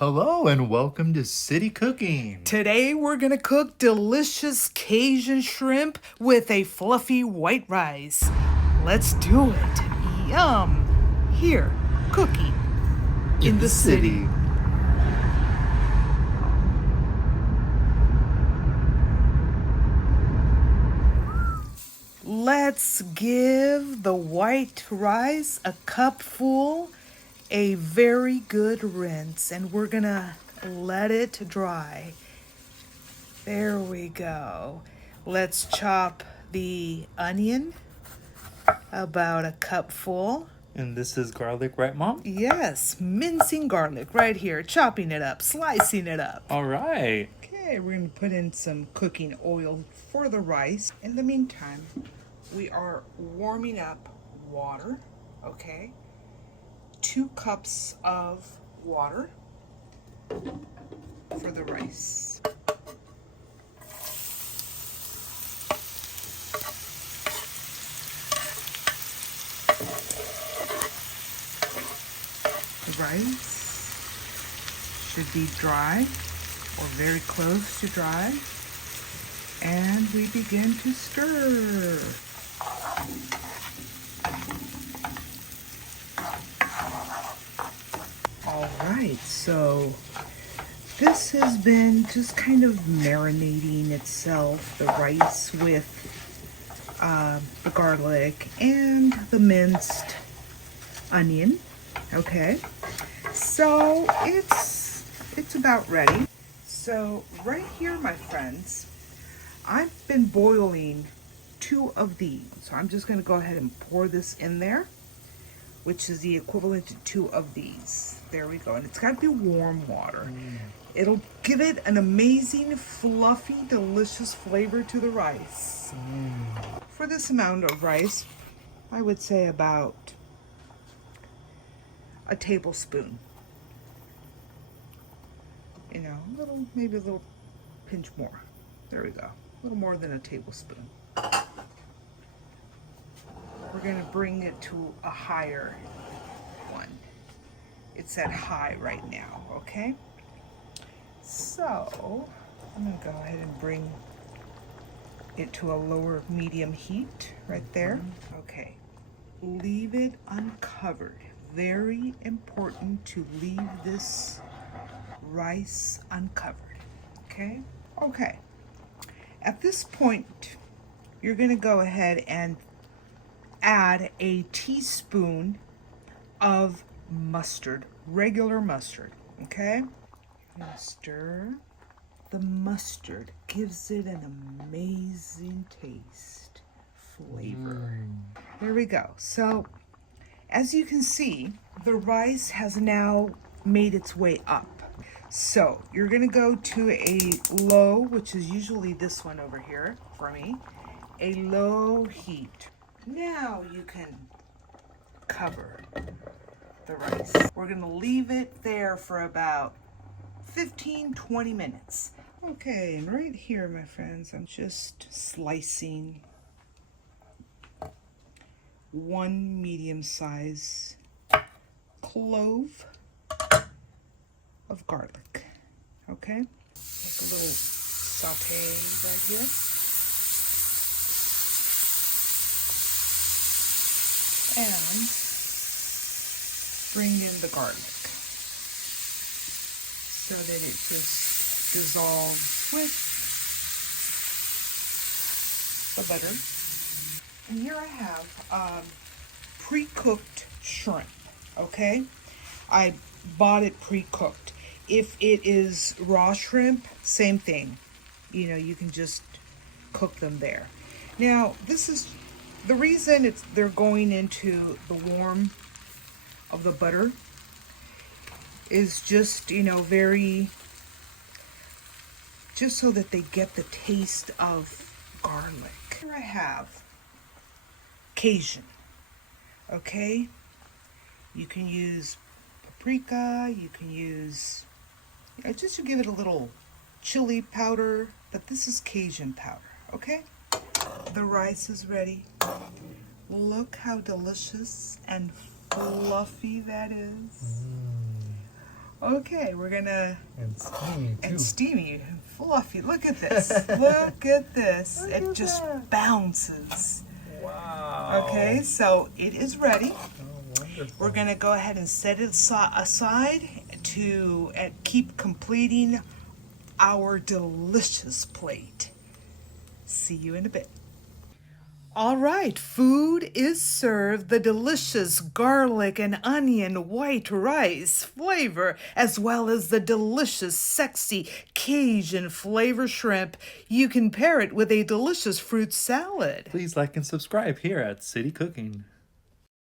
Hello and welcome to City Cooking. Today we're gonna cook delicious Cajun shrimp with a fluffy white rice. Let's do it. Yum. Here, cooking in the city. Let's give the white rice a cupful, a very good rinse, and we're gonna let it dry. There we go. Let's chop the onion, about a cupful. And this is garlic, right, Mom? Yes, mincing garlic right here, chopping it up, slicing it up. All right. Okay, we're going to put in some cooking oil for the rice. In the meantime, we are warming up water, okay? 2 cups of water for the rice. The rice should be dry or very close to dry. And we begin to stir. All right, so this has been just kind of marinating itself, the rice with the garlic and the minced onion. Okay, so it's about ready. So right here, my friends, I've been boiling 2 of these. So I'm just going to go ahead and pour this in there, which is the equivalent to 2 of these. There we go. And it's got to be warm water. It'll give it an amazing, fluffy, delicious flavor to the rice. For this amount of rice, I would say about a tablespoon. You know, maybe a little pinch more. There we go. A little more than a tablespoon. We're going to bring it to a higher one. It's at high right now, okay? So, I'm going to go ahead and bring it to a lower medium heat right there. Okay. Leave it uncovered. Very important to leave this rice uncovered, okay? Okay. At this point, you're going to go ahead and add a teaspoon of mustard, regular mustard, okay? You're going to stir. The mustard gives it an amazing taste, flavor. There we go. So, as you can see, the rice has now made its way up. So you're going to go to a low, which is usually this one over here for me, a low heat. Now you can cover the rice. We're going to leave it there for about 15-20 minutes. Okay, and right here, my friends, I'm just slicing 1 medium-size clove of garlic. Okay, make a little saute right here. And bring in the garlic so that it just dissolves with the butter. And here I have pre-cooked shrimp, okay? I bought it pre-cooked. If it is raw shrimp, same thing. You know, you can just cook them there. Now, this is the reason they're going into the warm of the butter is just, you know, just so that they get the taste of garlic. Here I have Cajun, okay? You can use paprika, you can use, just to give it a little chili powder, but this is Cajun powder, okay? The rice is ready. Look how delicious and fluffy that is. Okay, we're gonna And steamy too. and steamy, fluffy. Look at this. Look at this. Look It at just that. bounces. Wow. Okay, so it is ready. Oh, wonderful. We're gonna go ahead and set it aside to keep completing our delicious plate. See you in a bit. All right, food is served. The delicious garlic and onion white rice flavor, as well as the delicious, sexy Cajun flavor shrimp. You can pair it with a delicious fruit salad. Please like and subscribe here at City Cooking.